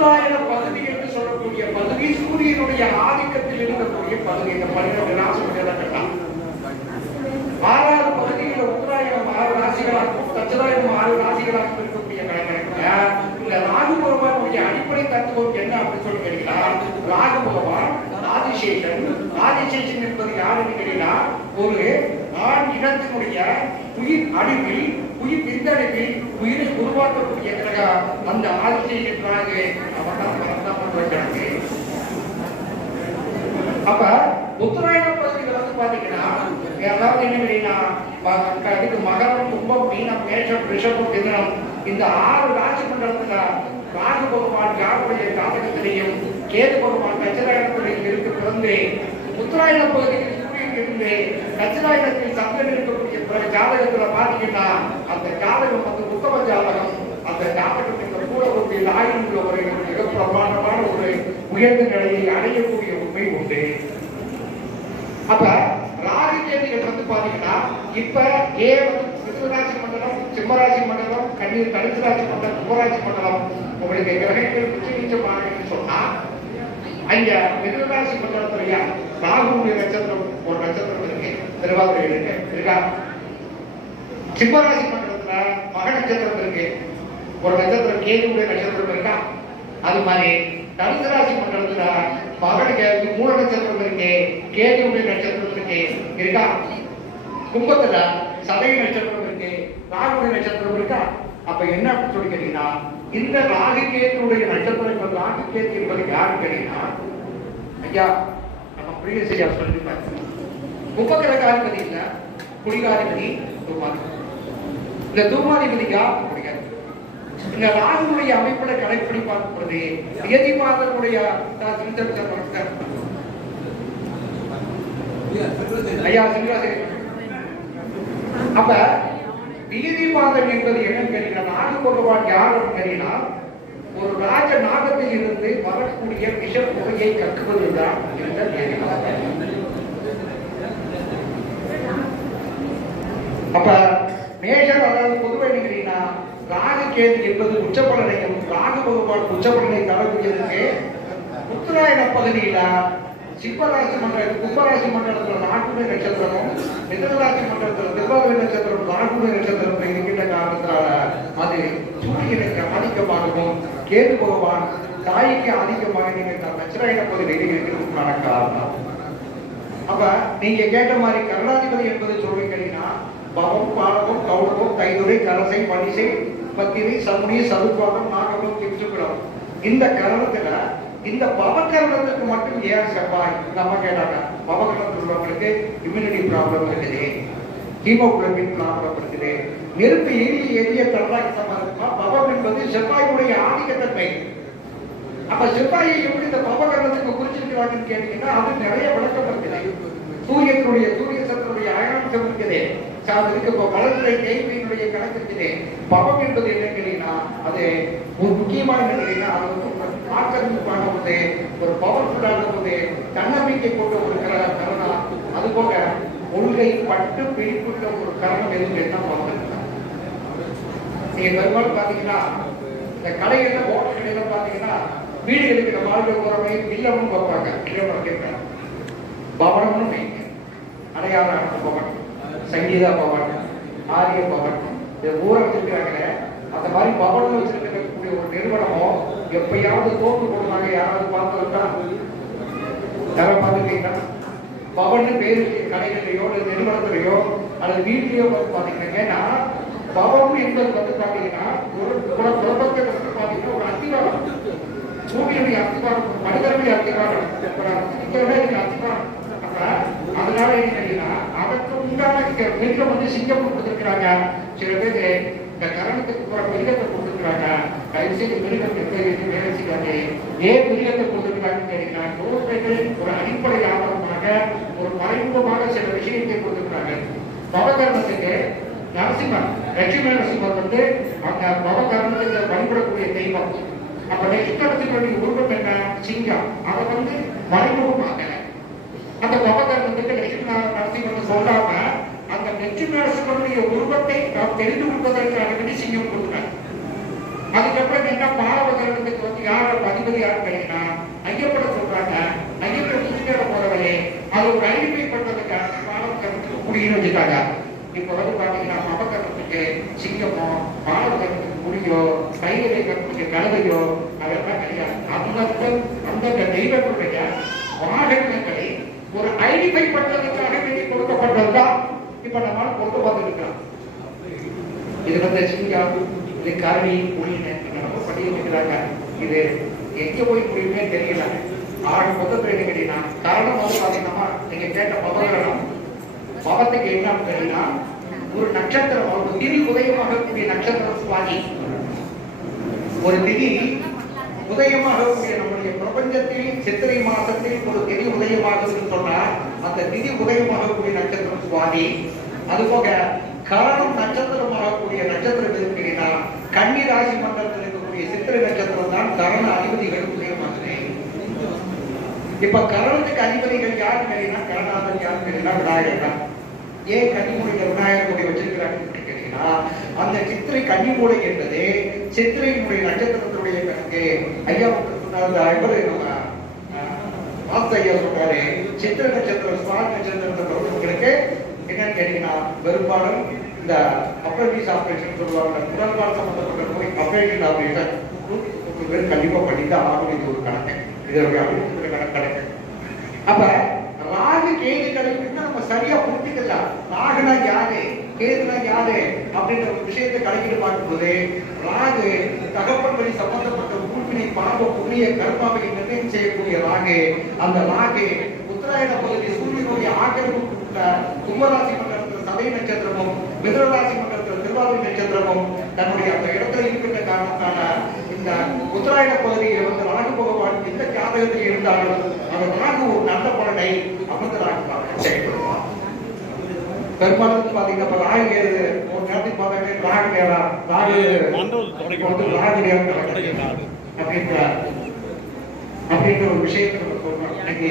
உத்தராயண பகுதி என்று சொல்லக்கூடிய பகுதி சூரியனுடைய ஆதிக்கத்தில் இருக்கக்கூடிய பகுதி இந்த பன்னிரண்டு ராசி கட்டம் ஆறாவது பகுதியில் உத்தராயணம் ஆறு ராசிகளாகவும் தச்சராயணம் ஆறு ராசிகளாகவும் இருக்கக்கூடிய காலகட்டத்துல இந்த ராகு பகவானுடைய அடிப்படை தத்துவம் என்ன அப்படின்னு சொல்லி கேட்டீங்கன்னா ராகு பகவான் ஆதிசேஷன். ஆதிசேஷன் என்பது யாருன்னு கேட்டீங்கன்னா ஒரு ஆண் இனத்தினுடைய உயிர் அடிவில் உயிர் விந்தணுவில் உயிரை உருவாக்கக்கூடிய கிரகம் அந்த ஆட்சியை ராகு அவன் தான் பரந்தாமன் கணக்கு அப்ப உத்தராயண பகுதியில் வந்து பாத்தீங்கன்னா அதாவது என்ன கேட்டீங்கன்னா இதுக்கு மகரம் கும்பம் மீனம் மேஷம் ரிஷபம் மிதனம் இந்த ஆறு ராசி மண்டலத்துல ராகு பகவான் யாருடைய ஜாதகத்திலையும் கேது பகவான் கச்சராயணத்திலையும் இருக்கு பிறந்து உத்தராயண பகுதியில் சூரியன் இருந்து கச்சராயணத்தில் சந்திரன் இருக்கும் பிறகு ஜாதகத்துல பாத்தீங்கன்னா அந்த ஜாதகம் வந்து உத்தம ஜாதகம். அந்த ஜாதகத்தின் கூட ஒரு ஆயுள் உள்ள ஒரு மிக பிரமாண்டமான ஒரு உயர்ந்த நிலையை அடையக்கூடிய உண்மை உண்டு. அப்ப ராகு வந்து பாத்தீங்கன்னா இப்ப ஏ வந்து மண்டலம் சிம்மராசி மண்டலம் கண்ணீர் தனுசு ராசி மண்டலம் கும்பராசி மண்டலம். உங்களுக்கு கிரகங்கள் உச்சி நீச்சமானு சொன்னா அங்க மிதுனராசி மண்டலத்துலயா ராகுடைய நட்சத்திரம் ஒரு நட்சத்திரம் இருக்கு. திருவாரூர் இருக்கு. இருக்கா? சிம்மராசி மண்டலத்துல மக நட்சத்திரம் இருக்கு. ஒரு நட்சத்திரம் கேதுடைய நட்சத்திரம் இருக்கா? அது மாதிரி தனுசு ராசி மண்டலத்துல மகனுக்கு மூல நட்சத்திரம் இருக்கு கேதுடைய நட்சத்திரம் இருக்கு. இருக்கா? கும்பத்துல சதய நட்சத்திரம் இருக்கு ராகுடைய நட்சத்திரம் இருக்கா? அப்ப என்ன அப்படின்னு சொல்லி கேட்டீங்கன்னா இந்த ராகு கேத்துடைய நட்சத்திரம் இப்ப ராகு கேத்து என்பது யாருன்னு கேட்டீங்கன்னா ஐயா நம்ம பிரியஸ் சொல்லி பார்த்து உபகிரகாதிபதி இல்ல குடிகாதிபதி துர்மாதி இந்த துர்மாதிபதிக்கா முடியாது இந்த ராகுனுடைய அமைப்புல கடைப்பிடி பார்க்கப்படுது. நியதிமாதனுடைய ஐயா அப்ப நீதிபாதம் என்பது என்னன்னு கேட்டீங்கன்னா நாடு பகவான் யார் கேட்டீங்கன்னா ஒரு ராஜ நாகத்தில் இருந்து வரக்கூடிய விஷ புகையை கக்குவதுதான் இந்த நீதிபாதம் அப்ப மேஷம் அதாவது பொதுவாக என்ன கேட்டீங்கன்னா ராகு கேது என்பது உச்சப்பலனையும் ராகு பகவான் உச்சப்பலனை தரக்கூடியதற்கு உத்தராயண பகுதியில? சிம்மராசி மண்டல கும்பராசி மண்டலத்துல நாகுடைய நட்சத்திரமும் மிதனராசி மண்டலத்துல திருவாவை நட்சத்திரம் நாகுடைய நட்சத்திரம் இருக்கின்ற காரணத்தால அது சூரியனுக்கு ஆதிக்கமாகவும் கேது பகவான் தாய்க்கு ஆதிக்கமாக நீங்கள் நச்சராயண பகுதியில் இருக்கிறதுக்கான காரணம். அப்ப நீங்க கேட்ட மாதிரி கருணாதிபதி என்பது சொல்றீங்கன்னா பவம் பாலகம் கௌரவம் கைதுரை கரசை பனிசை பத்திரை சமுனி சதுப்பாகம் நாகபம் கிப்சுக்குளம் இந்த கரணத்துல இந்த பவகரணத்துக்கு மட்டும் ஏன் செவ்வாய்? நம்ம கேட்டாங்க. பவகரணத்தில் உள்ளவங்களுக்கு இம்யூனிட்டி ப்ராப்ளம் இருக்குது. ஹீமோகுளோபின் ப்ராப்ளம் இருக்குது. நெருப்பு எரிய எரிய தரலாக சம்பந்தமா பவம் என்பது செவ்வாயுடைய ஆதிக்கத்தன்மை. அப்ப செவ்வாயை எப்படி இந்த பவகரணத்துக்கு குறிச்சிருக்கிறாங்கன்னு கேட்டீங்கன்னா அது நிறைய விளக்கம் இருக்குது சூரியனுடைய சூரிய சத்தனுடைய அயனம் இருக்குது அது இருக்கு இப்போ வளர்ந்த கேள்வியினுடைய கணக்கு இருக்குது பவம் என்பது என்ன கேட்டீங்கன்னா அது ஒரு முக்கியமான கேட்டீங்கன்னா அது வந்து ஒரு ஆக்கிரமிப்பு பார்க்கும்போது ஒரு பவர்ஃபுல்லான போது தன்னம்பிக்கை கொண்ட ஒரு கர- கரணம் அது போல கொள்கை பட்டு பிடிப்புள்ள ஒரு கரணம் எதுவும் என்ன பவம் நீங்க பெரும்பாலும் பாத்தீங்கன்னா இந்த கடைகள்ல ஹோட்டல் கடையில பாத்தீங்கன்னா வீடுகளுக்கு இந்த வாழ்க்கை போறவை இல்லமும் பார்ப்பாங்க. இல்லம் கேட்கிறாங்க பவனம்னு வைங்க அடையாள பவன். சங்கீதா பவன் ஆரிய பவன் இந்த ஊரை வச்சிருக்கிறாங்களே அந்த மாதிரி பவன் வச்சிருக்கக்கூடிய ஒரு நிறுவனமோ எப்பயாவது தோப்பு போடுறாங்க யாராவது பார்த்துருக்கா யாராவது பார்த்துருக்கீங்களா? பவன் பேரு கடைகள்லையோ அல்லது நிறுவனத்திலேயோ அல்லது வீட்டிலேயோ வந்து பாத்தீங்கன்னா ஏன்னா பவன் என்பது வந்து பார்த்தீங்கன்னா ஒரு குல- குழப்பத்தை வந்து பார்த்தீங்கன்னா ஒரு அத்திவாரம் பூமியுடைய அத்திவாரம் மனிதனுடைய அத்திவாரம் இப்போ நான் அத்திவாரம் அதனால என்ன கேட்டீங்கன்னா அதற்கு வந்து சிங்கம் கொடுத்துருக்காங்க சில பேர் இந்த கரணத்துக்கு போற மிருகத்தை கொடுத்துருக்காங்க தயவு செய்து மிருகம் எந்த வேலை செய்யாது ஏன் மிருகத்தை கொடுத்துருக்காங்கன்னு கேட்டீங்கன்னா ஒரு அடிப்படை ஆதாரமாக ஒரு மறைமுகமாக சில விஷயத்தை கொடுத்துருக்காங்க பவகரணத்துக்கு நரசிம்மன் லட்சுமி நரசிம்மன் வந்து அந்த பவகரணத்துக்கு வழிபடக்கூடிய தெய்வம். அப்ப நெக்ஸ்ட் வேண்டிய உருவம் என்ன? சிங்கம். அதை வந்து மறைமுகமாக அந்த பவகரணத்துக்கு லட்சுமி நர- நரசிம்மன் சொல்லாம வெற்றிநாசனுடைய உருவத்தை நாம் தெரிந்து கொள்வதற்கான வேண்டி சிங்கம் கொடுத்தார். அதுக்கப்புறம் என்ன பாலவதற்கு வந்து யார பதிவது யார் கிடைக்கினா ஐயப்பட சொல்றாங்க. ஐயப்பட சுத்திர போறவரே அது ஒரு ஐடென்டிஃபை பண்றதுக்காக பாலவதற்கு முடியும் வச்சுட்டாங்க. இப்ப வந்து பாத்தீங்கன்னா மபகரத்துக்கு சிங்கமோ பாலவதற்கு முடியோ கைவினை கற்புக்கு கலவையோ அதெல்லாம் கிடையாது. அந்த அந்தந்த தெய்வங்களுடைய வாகனங்களை ஒரு ஐடென்டிஃபை பண்றதுக்காக வேண்டி கொடுக்கப்பட்டதுதான் இப்ப நம்மளால கொண்டு பார்த்துருக்கலாம் இது வந்து சிங்கம் இது கரடி புலின்னு நம்ம பண்ணி வைக்கிறாங்க இது எங்க போய் முடியுமே தெரியல. ஆக மொத்தத்தில் என்ன கேட்டீங்கன்னா காரணம் வந்து பாத்தீங்கன்னா நீங்க கேட்ட பவகரணம் பவத்துக்கு என்ன தெரியும்னா ஒரு நட்சத்திரம் ஒரு திரி உதயமாகக்கூடிய நட்சத்திரம் சுவாதி. ஒரு திரி உதயமாகக்கூடிய நம்முடைய பிரபஞ்சத்தில் சித்திரை மாசத்தில் ஒரு திரி உதயமாகுதுன்னு சொன்னா அந்த நிதி உதயமாகக்கூடிய நட்சத்திரம் சுவாதி. அதுபோக கரணம் நட்சத்திரமாகக்கூடிய நட்சத்திரம் இருக்கிறீங்கன்னா கன்னி ராசி மண்டலத்தில் இருக்கக்கூடிய சித்திரை நட்சத்திரம் தான் கரண அதிபதிகள் உதயமாகுது இப்ப கரணத்துக்கு அதிபதிகள் யாரு கேட்டீங்கன்னா கரணாதன் யாரு கேட்டீங்கன்னா விநாயகர் தான். ஏன் கன்னிமூலையில விநாயகர் மூலை வச்சிருக்கிறாங்க கேட்டீங்கன்னா அந்த சித்திரை கன்னிமூலை என்பது சித்திரையினுடைய நட்சத்திரத்தினுடைய கணக்கு ஐயா வந்து சொன்னார் ஐம்பது நம்ம ஐயா சொல்றாரு. சித்திர நட்சத்திரம் ஸ்மார்ட் நட்சத்திரத்தை பிறந்தவங்களுக்கு என்னன்னு கேட்டீங்கன்னா பெரும்பாலும் இந்த அப்பரேட்டிஸ் சொல்லுவாங்க. சம்பந்தப்பட்ட நோய் அப்பரேட்டிஸ் ஆபரேஷன் நூற்றுக்கு பேர் ஆகணும் இது ஒரு கணக்கு. இது அமைப்பு கணக்கு. கணக்கு. அப்ப ராகு கேது கணக்குன்னா நம்ம சரியா புரிஞ்சுக்கலாம். ராகுனா யாரு? கேதுனா யாரு? அப்படின்ற ஒரு விஷயத்தை கணக்கிட்டு பார்க்கும்போது ராகு தகப்பன் வழி சம்பந்தப்பட்ட ஊழ்வினை பாவ புண்ணிய கர்மாவை நிர்ணயம் செய்யக்கூடிய ராகு. அந்த ராகு உத்தராயண பகுதி சூரியனுடைய ஆக்கிரமிப்பு உள்ள கும்பராசி மண்டலத்தில் சதய நட்சத்திரமும் மிதனராசி மண்டலத்தில் திருவாரூர் நட்சத்திரமும் தன்னுடைய அந்த இடத்துல இருக்கின்ற காரணத்தால இந்த உத்தராயண பகுதியில் வந்து ராகு பகவான் எந்த ஜாதகத்தில் இருந்தாலும் அந்த ராகு ஒரு நல்ல பலனை அமிர்த ராகு செயல்படுவார் பெரும்பாலும் பாத்தீங்கன்னா ராகு ஒரு நேரத்துக்கு பார்த்தாலே ராகு நேரம் ராகு ராகு நேரம். அப்படின்ற அப்படின்ற ஒரு விஷயத்தை நம்ம சொல்றோம் இன்னைக்கு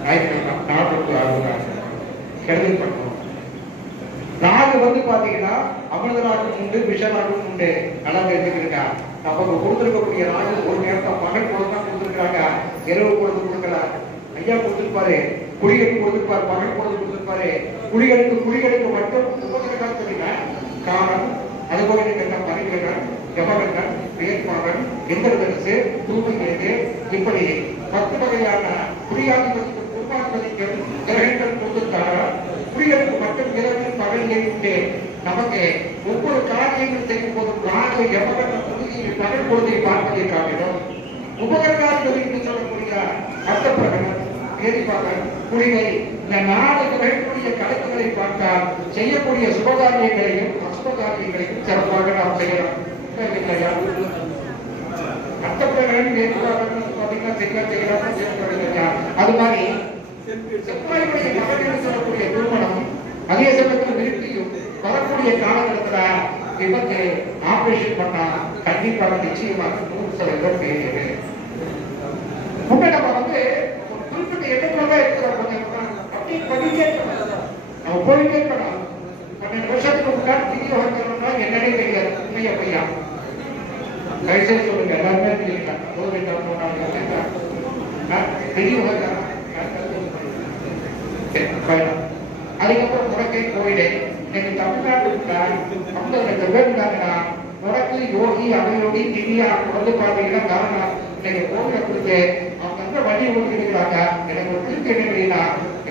ஞாயிற்றுக்கிழமை ஆகுறாங்க கெடுதல் பண்ணுறோம் ராகு வந்து பாத்தீங்கன்னா அமிர்த நாடும் உண்டு விஷ நாடும் உண்டு நல்லா தெரிஞ்சுக்கிருக்கா அவங்க கொடுத்துருக்கக்கூடிய நாடு ஒரு நேரத்தை பகல் பொழுது தான் கொடுத்துருக்காங்க இரவு பொழுது கொடுக்கல. ஐயா கொடுத்துருப்பாரு குடிகளுக்கு கொடுத்துருப்பாரு மகன் பொழுது கொடுத்துருப்பாரு. குடிகளுக்கு குடிகளுக்கு மட்டும் உபகிரகம் காரணம் அது போல கேட்ட பரிகிரகன் வேட்பாளன் இந்திரதனுசு தூங்குகிறது இப்படி பத்து வகையான குடியாதிபதிக்கு குருமாதிபதிகள் கிரகங்கள் கொடுத்துருக்காரா? குடிகளுக்கு மட்டும் இரவில் பகலில் உண்டு நமக்கு ஒவ்வொரு காரியங்கள் செய்யும் போதும் நாடு எவ்வளவு புதியில் பகல் பொழுதை பார்ப்பதை காட்டிடும் உபகரணாதிபதி என்று சொல்லக்கூடிய அர்த்தப்பிரகணன் வேதிப்பாளன் குடிமை இந்த நாடு கிரகக்கூடிய கலைப்புகளை பார்த்தால் செய்யக்கூடிய சுபகாரியங்களையும் அசுபகாரியங்களையும் சிறப்பாக நாம் செய்யலாம். இல்லையா? அர்த்தப்பிரகணன் பார்த்தீங்கன்னா அது மாதிரி செவ்வாயுடைய மகன் என்று சொல்லக்கூடிய திருமணம் அதே சமயத்தில் விருத்தியும் வரக்கூடிய காலகட்டத்துல விபத்து ஆபரேஷன் பண்ணா கண்டிப்பாக நிச்சயமாக நூறு சதவீதம் பெரியது முன்ன நம்ம வந்து ஒரு குறிப்பிட்ட எண்ணத்துல இருக்கிறோம் கொஞ்சம் அப்படி பண்ணிட்டே நம்ம போயிட்டே இருக்கணும் பன்னெண்டு வருஷத்துக்கு முன்னாடி திடீர் என்னன்னே தெரியாது உண்மையா பையா தயவுசெய்து சொல்லுங்க எல்லாருமே தெரியல கோவிட் போனாங்க திடீர் வளர்க்கணும் பயணம் அதுக்கப்புறம் முடக்கை கோயிலை இன்னைக்கு தமிழ்நாட்டுல ஐம்பது லட்சம் பேர் இருந்தாங்கன்னா முடக்கு யோகி அவையோடி திவ்யா வந்து பார்த்தீங்கன்னா காரணம் இன்னைக்கு கோவிலை கொடுத்து அவங்க வந்து வழி ஓட்டிருக்கிறாங்க எனக்கு ஒரு திருப்பி என்ன தெரியுமா?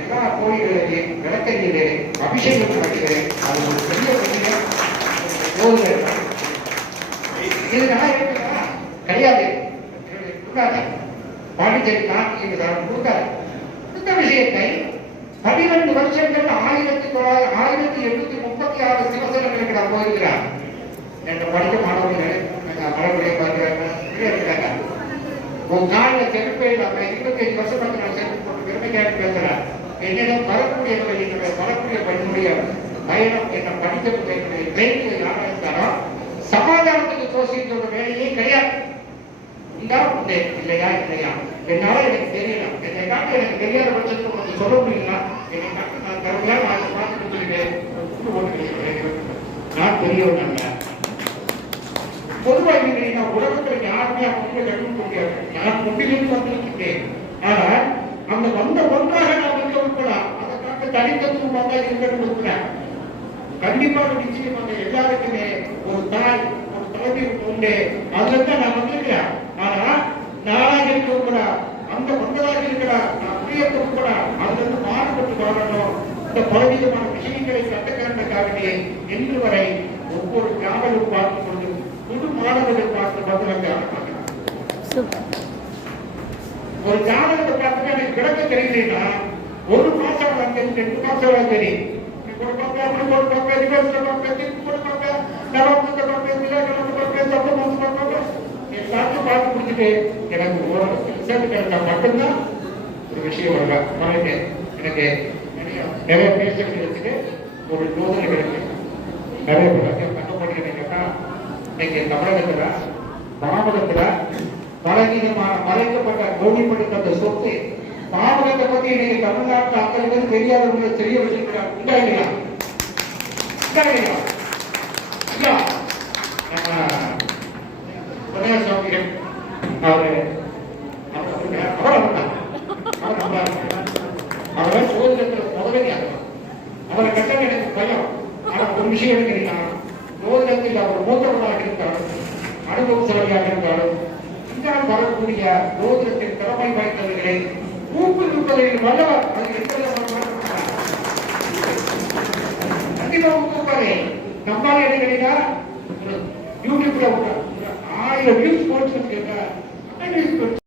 எல்லா கோயில்களையும் விளக்கறியது அபிஷேகம் நடக்குது அது ஒரு பெரிய விஷயம் கோவில் கிடையாது. பாண்டிச்சேரி நாட்டு இது கொடுக்காது. இந்த விஷயத்தை பன்னிரண்டு வருஷங்கள் ஆயிரத்தி தொள்ளாயிரத்தி ஆயிரத்தி எண்ணூத்தி முப்பத்தி ஆறு சிவசனங்களுக்கு நான் போயிருக்கிறேன். என்ற படித்த மாணவர்கள் மரபுடைய இருக்காங்க உன் காலில் செருப்பை நம்ம இருபத்தஞ்சு வருஷம் வந்து நான் செருப்பு போட்டு பெருமைக்காக பேசுறேன். என்னிடம் வரக்கூடிய என்னுடைய வரக்கூடிய பணியுடைய பயணம் என்ன படித்த என்னுடைய ட்ரெயினில் யாராக இருந்தாலும் சமாதானத்துக்கு ஒரு வேலையே கிடையாது. உண்டா உண்டு இல்லையா இல்லையா? என்னால எனக்கு தெரியல. என்னை காட்டு எனக்கு தெரியாத பட்சத்தில் உங்களுக்கு சொல்ல முடியுங்களா? என்னை காட்டு நான் கருமையா நான் பார்த்து கொடுத்துருக்கேன். நான் பெரியவன் அல்ல. பொதுவாக இதை நான் உலகத்தில் யாருமே அவங்க கண்டுபிடிக்க முடியாது. நான் முன்னிலிருந்து வந்திருக்கின்றேன். ஆனால் அந்த வந்த ஒன்றாக நான் இருக்க உட்படலாம் அதற்காக தனித்தத்துவமாக இருக்க கொடுக்குறேன் கண்டிப்பாக நிச்சயமாக எல்லாருக்குமே ஒரு தாய் ஒரு உண்டு அதுல நான் வந்திருக்கிறேன் ஆனா நானாக இருக்க கூட அந்த வந்ததாக இருக்கிற அப்படியே இருக்க கூட அதுல இருந்து மாறுபட்டு வாழணும். இந்த பலவிதமான விஷயங்களை கட்டக்காரனுக்காகவே இன்று வரை ஒவ்வொரு கிராமங்களும் பார்த்து கொண்டு புது மாணவர்கள் பார்த்து பதிலாக ஒரு ஜாதகத்தை பார்த்துட்டு எனக்கு கிடக்க தெரியலன்னா ஒரு மாசம் தெரியும் ரெண்டு மாசம் தெரியும் ஒரு பக்கம் ஒரு பக்கம் பார்ப்பேன், பக்கம். எல்லாத்தையும் எனக்கு ஒரு ரிசல்ட் கிடைச்சா மட்டும்தான் ஒரு விஷயம் வரல பாருங்க எனக்கு நிறைய நிறைய பேசுறது வச்சுட்டு ஒரு ஜோதனை கிடைக்கும் நிறைய பேர் தக்க பண்ணி கேட்டா இன்னைக்கு தமிழகத்துல மாவட்டத்துல பலவீனமான மறைக்கப்பட்ட கோடிப்படுத்த சொத்து மாவட்டத்தை பத்தி இன்னைக்கு தமிழ்நாட்டு அத்தனை பேர் தெரியாதவங்களை தெரிய வச்சிருக்கிறார் உண்டா இல்லையா? உண்டா இல்லையா? இல்லையா நம்ம உதயசாமிகள் அவரு அவரு அவரை சோதனத்தில் முதலடி அவரை கட்ட எனக்கு பயம். ஆனா ஒரு விஷயம் எடுக்கிறீங்கன்னா சோதனத்தில் அவர் மூத்தவராக இருந்தாலும் அனுபவசாலியாக இருந்தாலும் பின்னால் வரக்கூடிய ஜோதிடத்தின் திறமை வாய்ந்தவர்களை ஊக்குவிப்பதில் வல்லவர். அது எந்த கண்டிப்பா ஊக்குவிப்பாரு. நம்மால என்ன கேட்டீங்கன்னா யூடியூப்ல ஆயிரம் வியூஸ் போட்டு கேட்டா అండ్ ఈస్ గుడ్